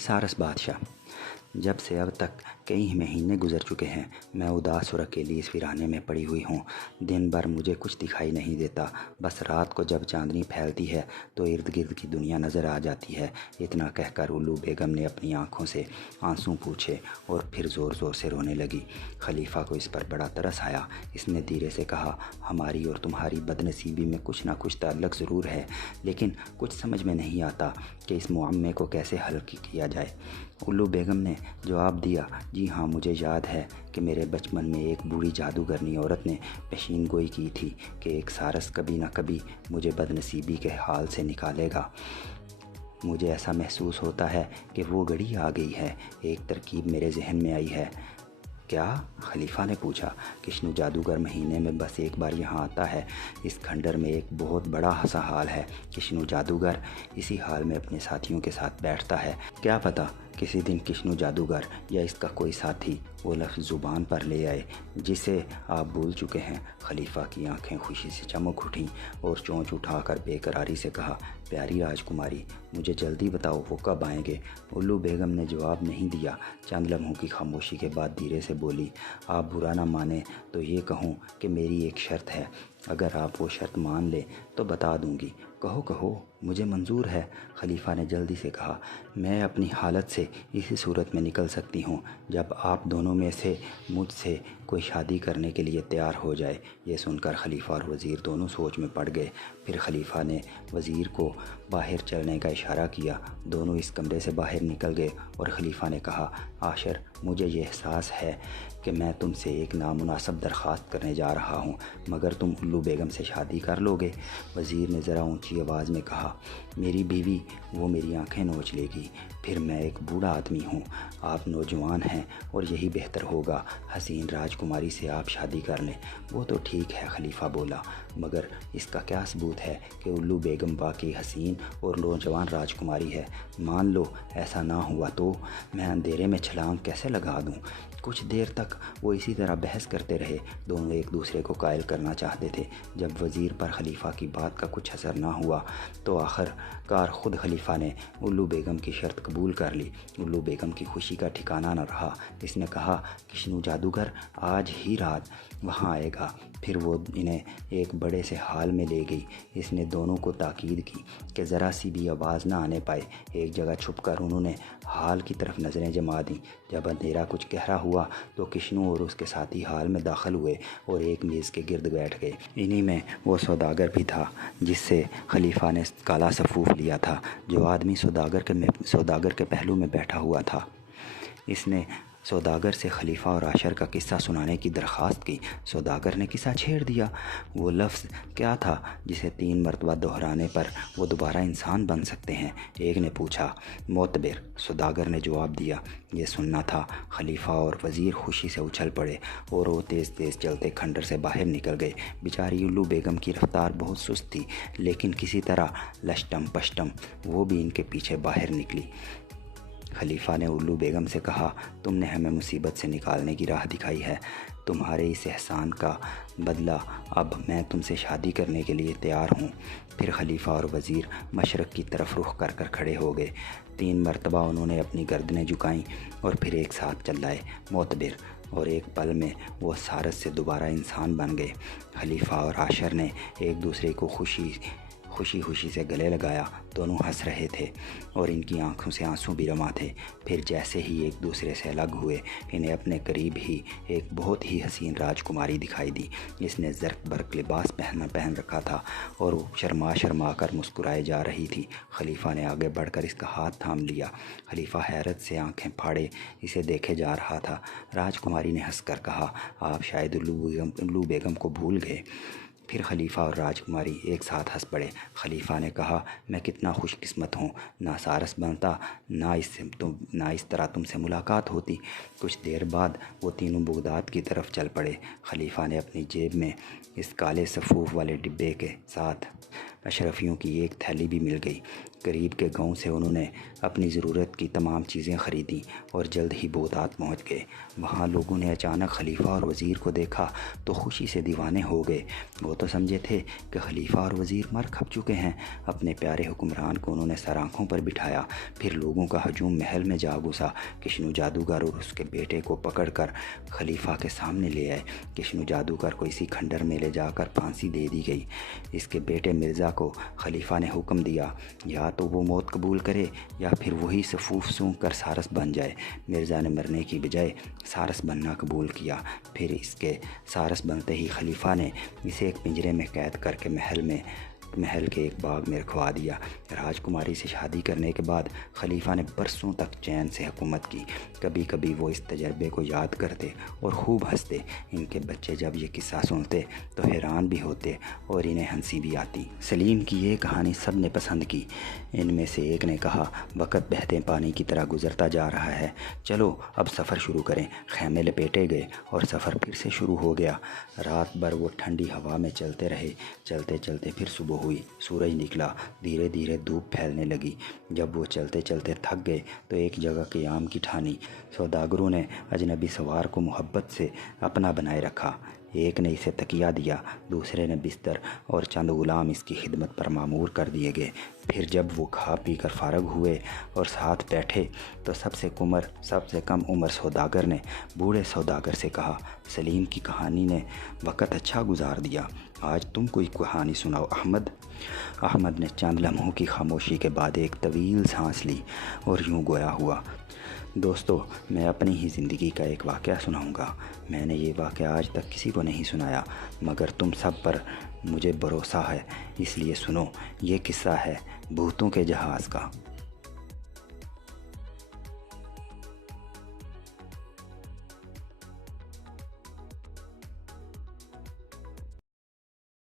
سارس بادشاہ۔ جب سے اب تک کئی مہینے گزر چکے ہیں، میں اداس اور اکیلی اس ویرانے میں پڑی ہوئی ہوں۔ دن بھر مجھے کچھ دکھائی نہیں دیتا، بس رات کو جب چاندنی پھیلتی ہے تو ارد گرد کی دنیا نظر آ جاتی ہے۔ اتنا کہہ کر الو بیگم نے اپنی آنکھوں سے آنسو پوچھے اور پھر زور زور سے رونے لگی۔ خلیفہ کو اس پر بڑا ترس آیا۔ اس نے دھیرے سے کہا، ہماری اور تمہاری بد نصیبی میں کچھ نہ کچھ تعلق ضرور ہے، لیکن کچھ سمجھ میں نہیں آتا کہ اس معمے کو کیسے حل کیا جائے۔ الو بیگم نے جواب دیا، جی ہاں، مجھے یاد ہے کہ میرے بچپن میں ایک بوڑھی جادوگرنی عورت نے پیشین گوئی کی تھی کہ ایک سارس کبھی نہ کبھی مجھے بد نصیبی کے حال سے نکالے گا۔ مجھے ایسا محسوس ہوتا ہے کہ وہ گھڑی آ گئی ہے۔ ایک ترکیب میرے ذہن میں آئی ہے۔ کیا؟ خلیفہ نے پوچھا۔ کشنو جادوگر مہینے میں بس ایک بار یہاں آتا ہے۔ اس کھنڈر میں ایک بہت بڑا ہنسا حال ہے۔ کشنو جادوگر اسی حال میں اپنے ساتھیوں کے ساتھ بیٹھتا ہے۔ کیا پتہ کسی دن کشنو جادوگر یا اس کا کوئی ساتھی وہ لفظ زبان پر لے آئے جسے آپ بھول چکے ہیں۔ خلیفہ کی آنکھیں خوشی سے چمک اٹھیں اور چونچ اٹھا کر بے قراری سے کہا، پیاری راجکماری، مجھے جلدی بتاؤ وہ کب آئیں گے؟ الو بیگم نے جواب نہیں دیا۔ چند لمحوں کی خاموشی کے بعد دھیرے سے بولی، آپ برا نہ مانیں تو یہ کہوں کہ میری ایک شرط ہے۔ اگر آپ وہ شرط مان لیں تو بتا دوں گی۔ کہو کہو، مجھے منظور ہے، خلیفہ نے جلدی سے کہا۔ میں اپنی حالت سے اسی صورت میں نکل سکتی ہوں جب آپ دونوں میں سے مجھ سے کوئی شادی کرنے کے لیے تیار ہو جائے۔ یہ سن کر خلیفہ اور وزیر دونوں سوچ میں پڑ گئے۔ پھر خلیفہ نے وزیر کو باہر چلنے کا اشارہ کیا۔ دونوں اس کمرے سے باہر نکل گئے اور خلیفہ نے کہا، عاشر، مجھے یہ احساس ہے کہ میں تم سے ایک نامناسب درخواست کرنے جا رہا ہوں، مگر تم الو بیگم سے شادی کر لو گے؟ وزیر نے ذرا اونچی آواز میں کہا، میری بیوی وہ میری آنکھیں نوچ لے گی، پھر میں ایک بوڑھا آدمی ہوں، آپ نوجوان ہیں اور یہی بہتر ہوگا، حسین راجکماری سے آپ شادی کر لیں۔ وہ تو ٹھیک ہے، خلیفہ بولا، مگر اس کا کیا ثبوت ہے کہ الو بیگم واقعی حسین اور نوجوان راجکماری ہے؟ مان لو ایسا نہ ہوا تو میں اندھیرے میں چھلانگ کیسے لگا دوں؟ کچھ دیر تک وہ اسی طرح بحث کرتے رہے۔ دونوں ایک دوسرے کو قائل کرنا چاہتے تھے۔ جب وزیر پر خلیفہ کی بات کا کچھ اثر نہ ہوا تو آخر کار خود خلیفہ نے الو بیگم کی شرط قبول کر لی۔ الو بیگم کی خوشی کا ٹھکانہ نہ رہا۔ اس نے کہا، کشنو جادوگر آج ہی رات وہاں آئے گا۔ پھر وہ انہیں ایک بڑے سے ہال میں لے گئی۔ اس نے دونوں کو تاکید کی کہ ذرا سی بھی آواز نہ آنے پائے۔ ایک جگہ چھپ کر انہوں نے ہال کی طرف نظریں جما دیں۔ جب اندھیرا کچھ گہرا ہوا تو کشنو اور اس کے ساتھی ہال میں داخل ہوئے اور ایک میز کے گرد بیٹھ گئے۔ انہی میں وہ سوداگر بھی تھا جس سے خلیفہ نے کالا سفوف لیا تھا، جو آدمی سوداگر کے پہلو میں بیٹھا ہوا تھا۔ اس نے سوداگر سے خلیفہ اور عاشر کا قصہ سنانے کی درخواست کی۔ سوداگر نے قصہ چھیڑ دیا۔ وہ لفظ کیا تھا جسے 3 مرتبہ دہرانے پر وہ دوبارہ انسان بن سکتے ہیں؟ ایک نے پوچھا۔ معتبر، سوداگر نے جواب دیا۔ یہ سننا تھا۔ خلیفہ اور وزیر خوشی سے اچھل پڑے اور وہ تیز تیز چلتے کھنڈر سے باہر نکل گئے۔ بیچاری الو بیگم کی رفتار بہت سست تھی، لیکن کسی طرح لشٹم پشٹم وہ بھی ان کے پیچھے باہر نکلی۔ خلیفہ نے الو بیگم سے کہا، تم نے ہمیں مصیبت سے نکالنے کی راہ دکھائی ہے، تمہارے اس احسان کا بدلہ اب میں تم سے شادی کرنے کے لیے تیار ہوں۔ پھر خلیفہ اور وزیر مشرق کی طرف رخ کر کر کھڑے ہو گئے۔ 3 مرتبہ انہوں نے اپنی گردنیں جھکائیں اور پھر ایک ساتھ چلائے۔ معتبر، اور ایک پل میں وہ سارس سے دوبارہ انسان بن گئے۔ خلیفہ اور عاشر نے ایک دوسرے کو خوشی سے گلے لگایا۔ دونوں ہنس رہے تھے اور ان کی آنکھوں سے آنسو بھی رواں تھے۔ پھر جیسے ہی ایک دوسرے سے الگ ہوئے، انہیں اپنے قریب ہی ایک بہت ہی حسین راجکماری دکھائی دی، جس نے زرق برق لباس پہن رکھا تھا اور وہ شرما شرما کر مسکرائے جا رہی تھی۔ خلیفہ نے آگے بڑھ کر اس کا ہاتھ تھام لیا۔ خلیفہ حیرت سے آنکھیں پھاڑے اسے دیکھے جا رہا تھا۔ راجکماری نے ہنس کر کہا، آپ شاید الو بیگم کو بھول گئے۔ پھر خلیفہ اور راجکماری ایک ساتھ ہنس پڑے۔ خلیفہ نے کہا، میں کتنا خوش قسمت ہوں، نہ سارس بنتا، نہ اس طرح تم سے ملاقات ہوتی۔ کچھ دیر بعد وہ تینوں بغداد کی طرف چل پڑے۔ خلیفہ نے اپنی جیب میں اس کالے سفوف والے ڈبے کے ساتھ اشرفیوں کی ایک تھیلی بھی مل گئی۔ قریب کے گاؤں سے انہوں نے اپنی ضرورت کی تمام چیزیں خریدیں اور جلد ہی بغداد پہنچ گئے۔ وہاں لوگوں نے اچانک خلیفہ اور وزیر کو دیکھا تو خوشی سے دیوانے ہو گئے۔ وہ تو سمجھے تھے کہ خلیفہ اور وزیر مر کھپ چکے ہیں۔ اپنے پیارے حکمران کو انہوں نے سر آنکھوں پر بٹھایا۔ پھر لوگوں کا ہجوم محل میں جا گھسا۔ کشنو جادوگر اور اس کے بیٹے کو پکڑ کر خلیفہ کے سامنے لے آئے۔ کشنو جادوگر کو اسی کھنڈر میں لے جا کر پھانسی دے دی گئی۔ اس کے بیٹے مرزا کو خلیفہ نے حکم دیا یا تو وہ موت قبول کرے یا پھر وہی سفوف سونگھ کر سارس بن جائے۔ مرزا نے مرنے کی بجائے سارس بننا قبول کیا۔ پھر اس کے سارس بنتے ہی خلیفہ نے اسے ایک پنجرے میں قید کر کے محل کے ایک باغ میں رکھوا دیا۔ راجکماری سے شادی کرنے کے بعد خلیفہ نے برسوں تک چین سے حکومت کی۔ کبھی کبھی وہ اس تجربے کو یاد کرتے اور خوب ہنستے۔ ان کے بچے جب یہ قصہ سنتے تو حیران بھی ہوتے اور انہیں ہنسی بھی آتی۔ سلیم کی یہ کہانی سب نے پسند کی۔ ان میں سے ایک نے کہا، وقت بہتے پانی کی طرح گزرتا جا رہا ہے، چلو اب سفر شروع کریں۔ خیمے لپیٹے گئے اور سفر پھر سے شروع ہو گیا۔ رات بھر وہ ٹھنڈی ہوا میں چلتے رہے۔ چلتے چلتے پھر صبح ہوئی، سورج نکلا، دھیرے دھیرے دھوپ پھیلنے لگی۔ جب وہ چلتے چلتے تھک گئے تو ایک جگہ قیام کی ٹھانی۔ سوداگروں نے اجنبی سوار کو محبت سے اپنا بنائے رکھا۔ ایک نے اسے تکیہ دیا، دوسرے نے بستر اور چند غلام اس کی خدمت پر مامور کر دیے گئے۔ پھر جب وہ کھا پی کر فارغ ہوئے اور ساتھ بیٹھے تو سب سے کم عمر سوداگر نے بوڑھے سوداگر سے کہا، سلیم کی کہانی نے وقت اچھا گزار دیا، آج تم کوئی کہانی سناؤ احمد۔ احمد نے چند لمحوں کی خاموشی کے بعد ایک طویل سانس لی اور یوں گویا ہوا، دوستو، میں اپنی ہی زندگی کا ایک واقعہ سناؤں گا۔ میں نے یہ واقعہ آج تک کسی کو نہیں سنایا، مگر تم سب پر مجھے بھروسہ ہے، اس لیے سنو۔ یہ قصہ ہے بھوتوں کے جہاز کا۔